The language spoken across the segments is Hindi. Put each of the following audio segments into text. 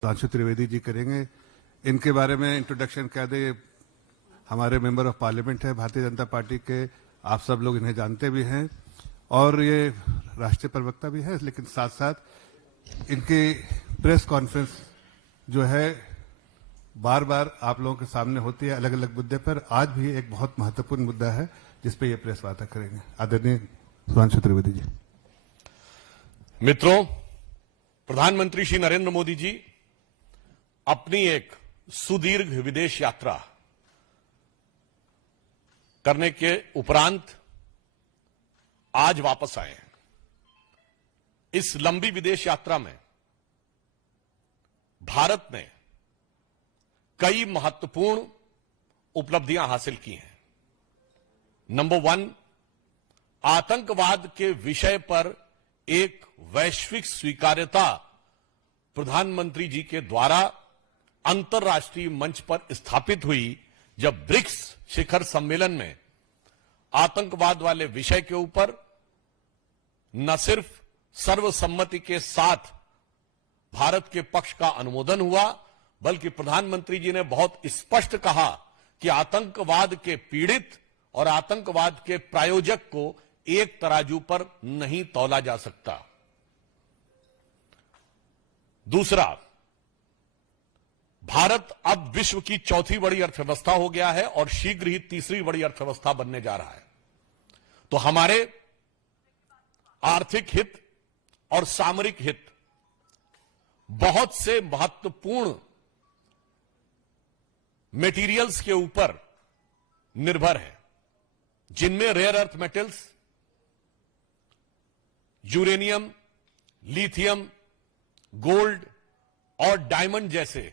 सुधांशु त्रिवेदी जी करेंगे। इनके बारे में इंट्रोडक्शन कह दे, हमारे मेंबर ऑफ पार्लियामेंट है भारतीय जनता पार्टी के, आप सब लोग इन्हें जानते भी हैं और ये राष्ट्रीय प्रवक्ता भी है, लेकिन साथ साथ इनकी प्रेस कॉन्फ्रेंस जो है बार बार आप लोगों के सामने होती है अलग अलग मुद्दे पर। आज भी एक बहुत महत्वपूर्ण मुद्दा है जिस पे ये प्रेस वार्ता करेंगे। आदरणीय सुधांशु त्रिवेदी जी। मित्रों, प्रधानमंत्री श्री नरेंद्र मोदी जी अपनी एक सुदीर्घ विदेश यात्रा करने के उपरांत आज वापस आए हैं। इस लंबी विदेश यात्रा में भारत ने कई महत्वपूर्ण उपलब्धियां हासिल की हैं। नंबर 1, आतंकवाद के विषय पर एक वैश्विक स्वीकार्यता प्रधानमंत्री जी के द्वारा अंतर्राष्ट्रीय मंच पर स्थापित हुई, जब ब्रिक्स शिखर सम्मेलन में आतंकवाद वाले विषय के ऊपर न सिर्फ सर्वसम्मति के साथ भारत के पक्ष का अनुमोदन हुआ, बल्कि प्रधानमंत्री जी ने बहुत स्पष्ट कहा कि आतंकवाद के पीड़ित और आतंकवाद के प्रायोजक को एक तराजू पर नहीं तौला जा सकता। दूसरा, भारत अब विश्व की चौथी बड़ी अर्थव्यवस्था हो गया है और शीघ्र ही तीसरी बड़ी अर्थव्यवस्था बनने जा रहा है। तो हमारे आर्थिक हित और सामरिक हित बहुत से महत्वपूर्ण मेटीरियल्स के ऊपर निर्भर है, जिनमें rare earth metals, uranium, lithium, gold और डायमंड जैसे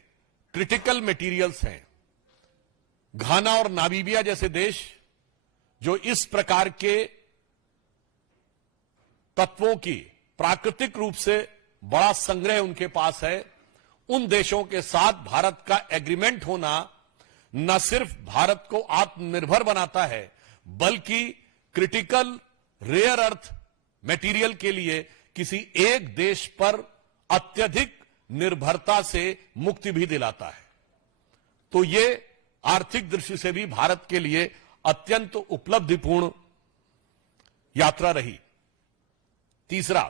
क्रिटिकल मटेरियल्स हैं। घाना और नामीबिया जैसे देश जो इस प्रकार के तत्वों की प्राकृतिक रूप से बड़ा संग्रह उनके पास है, उन देशों के साथ भारत का एग्रीमेंट होना न सिर्फ भारत को आत्मनिर्भर बनाता है, बल्कि क्रिटिकल रेयर अर्थ मटेरियल के लिए किसी एक देश पर अत्यधिक निर्भरता से मुक्ति भी दिलाता है। तो ये आर्थिक दृष्टि से भी भारत के लिए अत्यंत उपलब्धिपूर्ण यात्रा रही। तीसरा,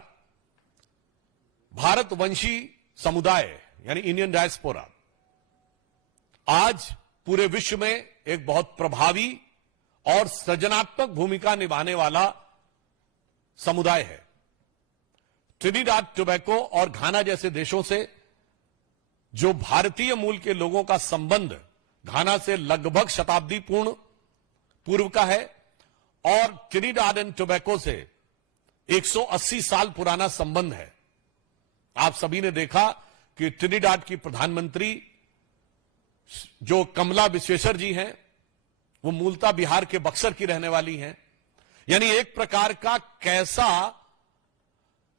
भारतवंशी समुदाय यानी इंडियन डायस्पोरा आज पूरे विश्व में एक बहुत प्रभावी और सृजनात्मक भूमिका निभाने वाला समुदाय है। ट्रिनिडाद टोबैको और घाना जैसे देशों से जो भारतीय मूल के लोगों का संबंध घाना से लगभग शताब्दी पूर्व का है और ट्रिनिडाद एंड टोबैको से 180 साल पुराना संबंध है। आप सभी ने देखा कि ट्रिनिडाद की प्रधानमंत्री जो कमला विश्वेश्वर जी हैं, वो मूलतः बिहार के बक्सर की रहने वाली हैं। यानी एक प्रकार का कैसा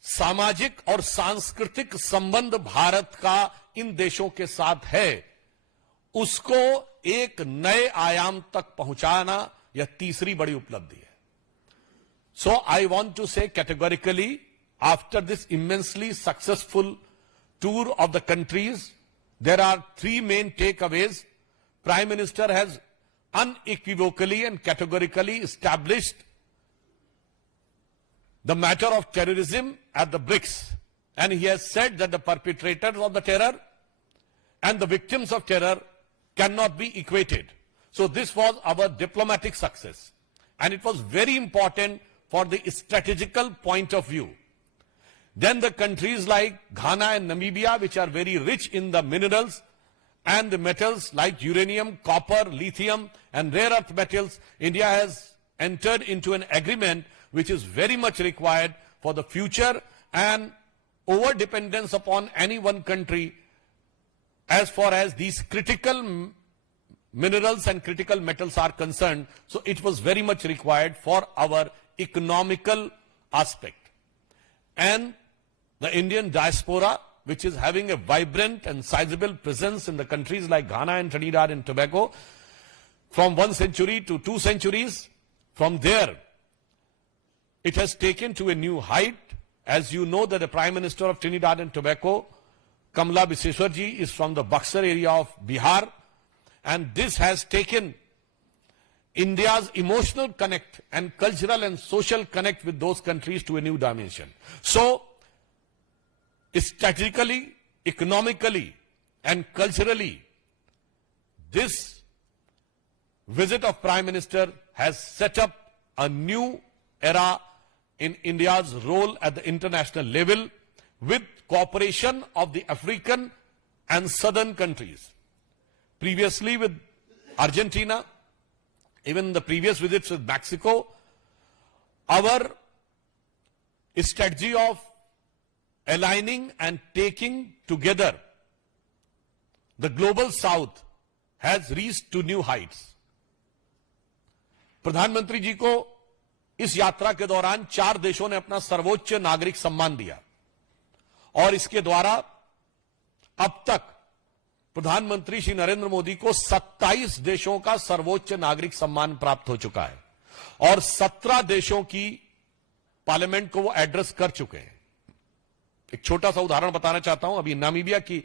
सामाजिक और सांस्कृतिक संबंध भारत का इन देशों के साथ है, उसको एक नए आयाम तक पहुंचाना यह तीसरी बड़ी उपलब्धि है। सो आई वॉन्ट टू से categorically, after this immensely successful tour of the countries, there are three main takeaways. Prime Minister has unequivocally and categorically established the matter of terrorism at the BRICS, and he has said that the perpetrators of the terror and the victims of terror cannot be equated. So this was our diplomatic success, and it was very important for the strategical point of view. Then the countries like Ghana and Namibia, which are very rich in the minerals and the metals like uranium, copper, lithium and rare earth metals, India has entered into an agreement which is very much required for the future, and over-dependence upon any one country as far as these critical minerals and critical metals are concerned. So it was very much required for our economical aspect. And the Indian diaspora, which is having a vibrant and sizable presence in the countries like Ghana and Trinidad and Tobago, from 1 century to 2 centuries, from there, it has taken to a new height. As you know that the Prime Minister of Trinidad and Tobago Kamala Viseshwar ji is from the Buxar area of Bihar, and this has taken India's emotional connect and cultural and social connect with those countries to a new dimension. So, strategically, economically, and culturally, this visit of Prime Minister has set up a new era in India's role at the international level with cooperation of the African and southern countries. Previously with Argentina, even the previous visits with Mexico, our strategy of aligning and taking together the global south has reached to new heights. प्रधानमंत्री जी को इस यात्रा के दौरान 4 देशों ने अपना सर्वोच्च नागरिक सम्मान दिया और इसके द्वारा अब तक प्रधानमंत्री श्री नरेंद्र मोदी को 27 देशों का सर्वोच्च नागरिक सम्मान प्राप्त हो चुका है और 17 देशों की पार्लियामेंट को वो एड्रेस कर चुके हैं। एक छोटा सा उदाहरण बताना चाहता हूं। अभी नामीबिया की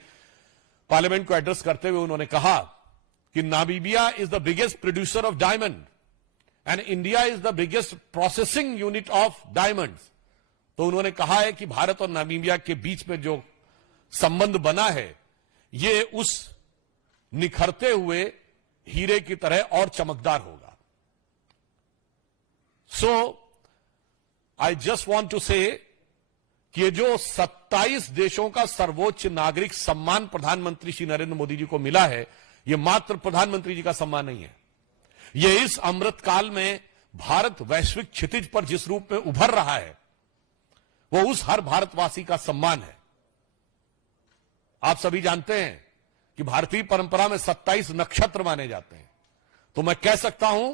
पार्लियामेंट को एड्रेस करते हुए उन्होंने कहा कि Namibia is the biggest producer of diamond and India is the biggest processing unit of diamonds. तो उन्होंने कहा है कि भारत और नामीबिया के बीच में जो संबंध बना है ये उस निखरते हुए हीरे की तरह और चमकदार होगा। सो आई जस्ट वांट टू से कि ये जो 27 देशों का सर्वोच्च नागरिक सम्मान प्रधानमंत्री श्री नरेंद्र मोदी जी को मिला है, ये मात्र प्रधानमंत्री जी का सम्मान नहीं है। ये इस अमृतकाल में भारत वैश्विक क्षितिज पर जिस रूप में उभर रहा है वो उस हर भारतवासी का सम्मान है। आप सभी जानते हैं कि भारतीय परंपरा में 27 नक्षत्र माने जाते हैं, तो मैं कह सकता हूं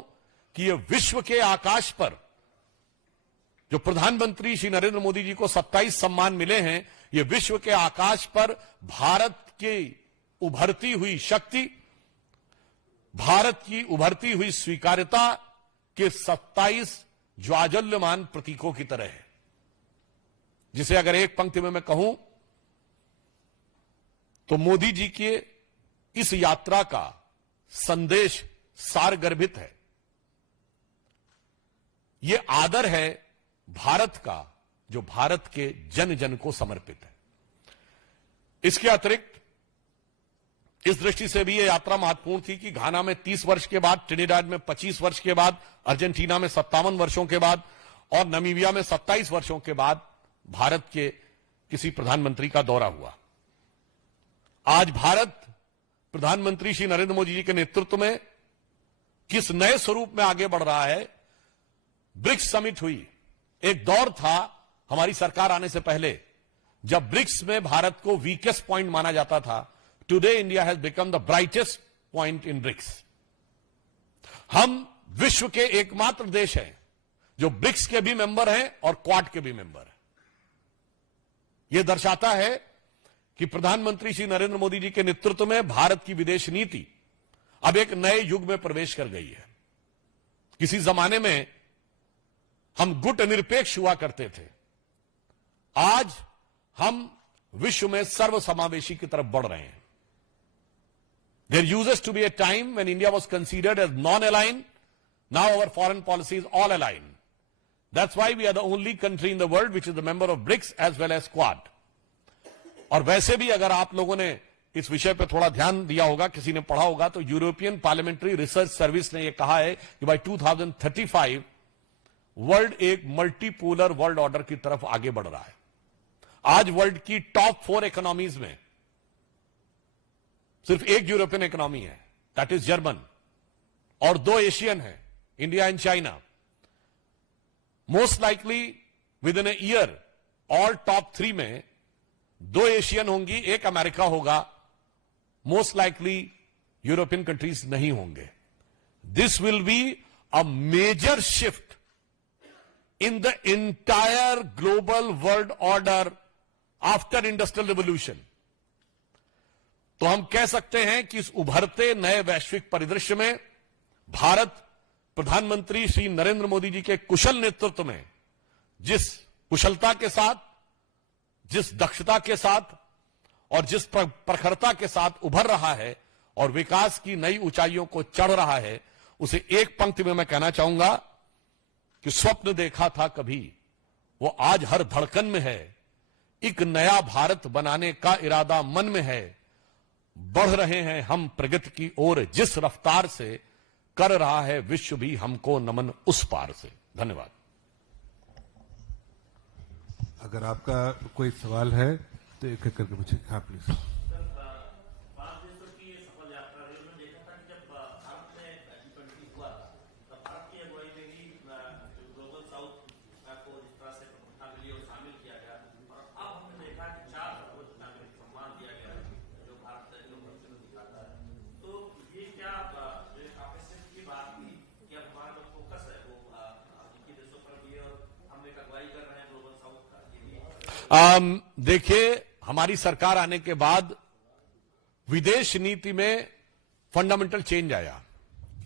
कि ये विश्व के आकाश पर जो प्रधानमंत्री श्री नरेंद्र मोदी जी को 27 सम्मान मिले हैं, ये विश्व के आकाश पर भारत की उभरती हुई शक्ति, भारत की उभरती हुई स्वीकार्यता के 27 ज्वाजल्यमान प्रतीकों की तरह है, जिसे अगर एक पंक्ति में मैं कहूं तो मोदी जी के इस यात्रा का संदेश सारगर्भित है। यह आदर है भारत का जो भारत के जन जन को समर्पित है। इसके अतिरिक्त इस दृष्टि से भी यह यात्रा महत्वपूर्ण थी कि घाना में 30 वर्ष के बाद, ट्रिनिडाड में 25 वर्ष के बाद, अर्जेंटीना में 57 वर्षों के बाद और नामीबिया में 27 वर्षों के बाद भारत के किसी प्रधानमंत्री का दौरा हुआ। आज भारत प्रधानमंत्री श्री नरेंद्र मोदी जी के नेतृत्व में किस नए स्वरूप में आगे बढ़ रहा है। ब्रिक्स समिट हुई। एक दौर था हमारी सरकार आने से पहले जब ब्रिक्स में भारत को वीकेस्ट पॉइंट माना जाता था। Today India has become the brightest point in BRICS. हम विश्व के एकमात्र देश हैं जो ब्रिक्स के भी मेंबर हैं और क्वाड के भी मेंबर हैं। यह दर्शाता है कि प्रधानमंत्री श्री नरेंद्र मोदी जी के नेतृत्व में भारत की विदेश नीति अब एक नए युग में प्रवेश कर गई है। किसी जमाने में हम गुट निरपेक्ष हुआ करते थे, आज हम विश्व में सर्वसमावेशी की तरफ बढ़ रहे हैं। There used to be a time when India was considered as non-aligned. Now our foreign policy is all aligned. That's why we are the only country in the world which is the member of BRICS as well as Quad. और वैसे भी अगर आप लोगों ने इस विषय पर थोड़ा ध्यान दिया होगा, किसी ने पढ़ा होगा, तो यूरोपियन पार्लियामेंट्री रिसर्च सर्विस ने यह कहा है कि बाय 2035 वर्ल्ड एक मल्टीपोलर वर्ल्ड ऑर्डर की तरफ आगे बढ़ रहा है। आज वर्ल्ड की टॉप 4 इकोनॉमीज में सिर्फ एक यूरोपियन इकोनॉमी है, दैट इज जर्मन, और 2 एशियन है, India and China. Most likely with in a year all top 3 में 2 एशियन होंगी, 1 अमेरिका होगा, मोस्ट लाइकली यूरोपियन कंट्रीज नहीं होंगे। This will be a major shift in the entire global world order after industrial revolution. तो हम कह सकते हैं कि इस उभरते नए वैश्विक परिदृश्य में भारत प्रधानमंत्री श्री नरेंद्र मोदी जी के कुशल नेतृत्व में जिस कुशलता के साथ, जिस दक्षता के साथ और जिस प्रखरता के साथ उभर रहा है और विकास की नई ऊंचाइयों को चढ़ रहा है, उसे एक पंक्ति में मैं कहना चाहूंगा कि स्वप्न देखा था कभी, वो आज हर धड़कन में है। एक नया भारत बनाने का इरादा मन में है। बढ़ रहे हैं हम प्रगति की ओर, जिस रफ्तार से कर रहा है विश्व भी हमको नमन उस पार से। धन्यवाद। अगर आपका कोई सवाल है तो एक एक करके पूछिए। हाँ प्लीज। देखिए, हमारी सरकार आने के बाद विदेश नीति में फंडामेंटल चेंज आया।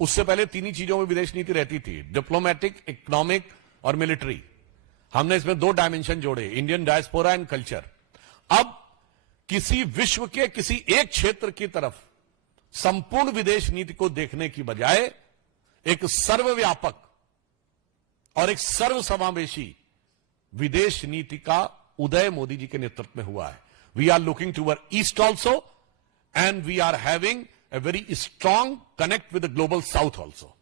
उससे पहले तीन ही चीजों में विदेश नीति रहती थी, डिप्लोमेटिक, इकोनॉमिक और मिलिट्री। हमने इसमें 2 डायमेंशन जोड़े, इंडियन डायस्पोरा एंड कल्चर। अब किसी विश्व के किसी एक क्षेत्र की तरफ संपूर्ण विदेश नीति को देखने की बजाय एक सर्वव्यापक और एक सर्वसमावेशी विदेश नीति का उदय मोदी जी के नेतृत्व में हुआ है। We are looking toward east also and we are having a very strong connect with the global south also.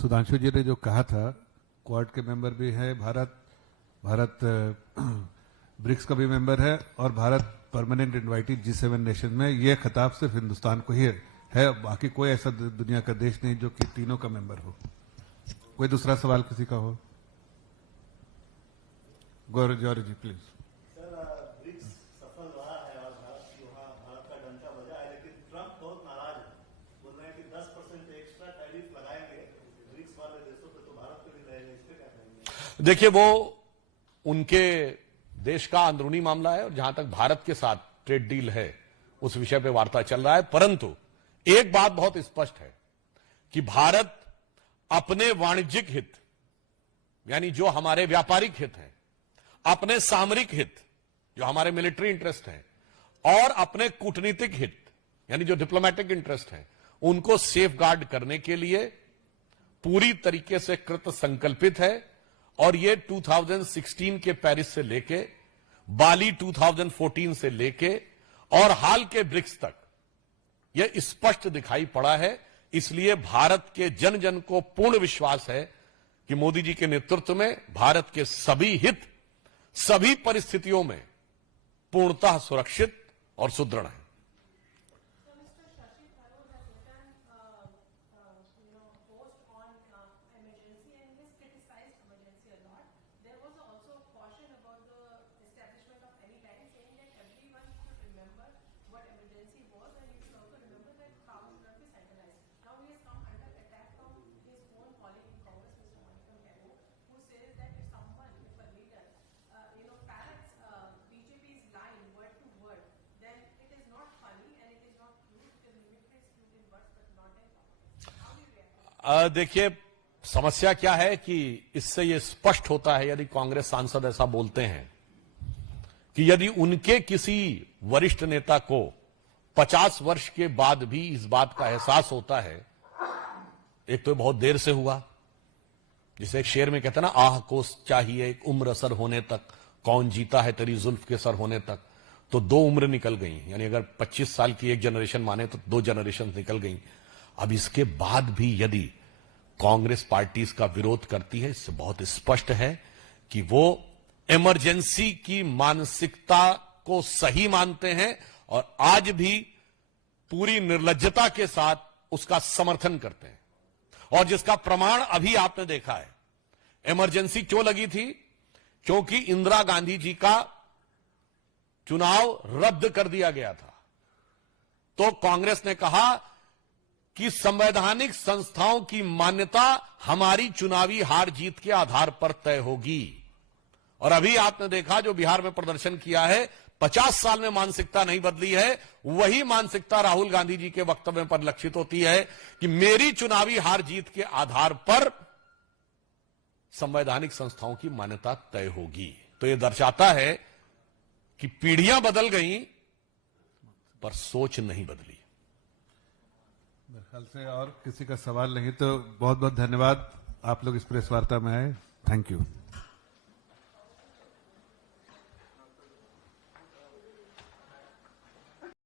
Sudhanshu ji ने जो कहा था, क्वाड के मेंबर भी है भारत ब्रिक्स का भी मेंबर है और Bharat permanent invited G7 nation में, यह खिताब सिर्फ हिंदुस्तान को ही है। बाकी कोई ऐसा दुनिया का देश नहीं जो कि तीनों का मेंबर हो। कोई दूसरा सवाल किसी का हो? गौरव जौहरी जी प्लीज। सर, ब्रिक्स सफल रहा है और भारत का डंका बजा है, लेकिन ट्रंप बहुत नाराज है। बोल रहे हैं कि 10% एक्स्ट्रा टैरिफ लगाएंगे ब्रिक्स वाले देशों पे, तो भारत पे भी रहेगा। इस पे क्या कहेंगे? देखिए, वो उनके देश का अंदरूनी मामला है और जहां तक भारत के साथ ट्रेड डील है उस विषय पे वार्ता चल रहा है। परंतु एक बात बहुत स्पष्ट है कि भारत अपने वाणिज्यिक हित, यानी जो हमारे व्यापारिक हित हैं, अपने सामरिक हित जो हमारे मिलिट्री इंटरेस्ट हैं, और अपने कूटनीतिक हित यानी जो डिप्लोमेटिक इंटरेस्ट हैं, उनको सेफ गार्ड करने के लिए पूरी तरीके से कृत संकल्पित है। और ये 2016 के पेरिस से लेके, बाली 2014 से लेके और हाल के ब्रिक्स तक यह स्पष्ट दिखाई पड़ा है। इसलिए भारत के जन जन को पूर्ण विश्वास है कि मोदी जी के नेतृत्व में भारत के सभी हित सभी परिस्थितियों में पूर्णतः सुरक्षित और सुदृढ़ है। देखिए, समस्या क्या है कि इससे यह स्पष्ट होता है, यदि कांग्रेस सांसद ऐसा बोलते हैं कि यदि उनके किसी वरिष्ठ नेता को 50 वर्ष के बाद भी इस बात का एहसास होता है, एक तो बहुत देर से हुआ, जिसे एक शेर में कहते हैं ना, आह को चाहिए एक उम्र असर होने तक, कौन जीता है तेरी जुल्फ के सर होने तक। तो 2 उम्र निकल गई, यानी अगर 25 साल की एक जनरेशन माने तो 2 जनरेशन निकल गई। अब इसके बाद भी यदि कांग्रेस पार्टी इसका विरोध करती है, इससे बहुत स्पष्ट है कि वो इमरजेंसी की मानसिकता को सही मानते हैं और आज भी पूरी निर्लज्जता के साथ उसका समर्थन करते हैं। और जिसका प्रमाण अभी आपने देखा है। इमरजेंसी क्यों लगी थी? क्योंकि इंदिरा गांधी जी का चुनाव रद्द कर दिया गया था। तो कांग्रेस ने कहा कि संवैधानिक संस्थाओं की मान्यता हमारी चुनावी हार जीत के आधार पर तय होगी। और अभी आपने देखा जो बिहार में प्रदर्शन किया है, 50 साल में मानसिकता नहीं बदली है। वही मानसिकता राहुल गांधी जी के वक्तव्य पर लक्षित होती है कि मेरी चुनावी हार जीत के आधार पर संवैधानिक संस्थाओं की मान्यता तय होगी। तो यह दर्शाता है कि पीढ़ियां बदल गई पर सोच नहीं बदली। मेरे ख्याल से और किसी का सवाल नहीं, तो बहुत बहुत धन्यवाद, आप लोग इस प्रेस वार्ता में आए। Thank you.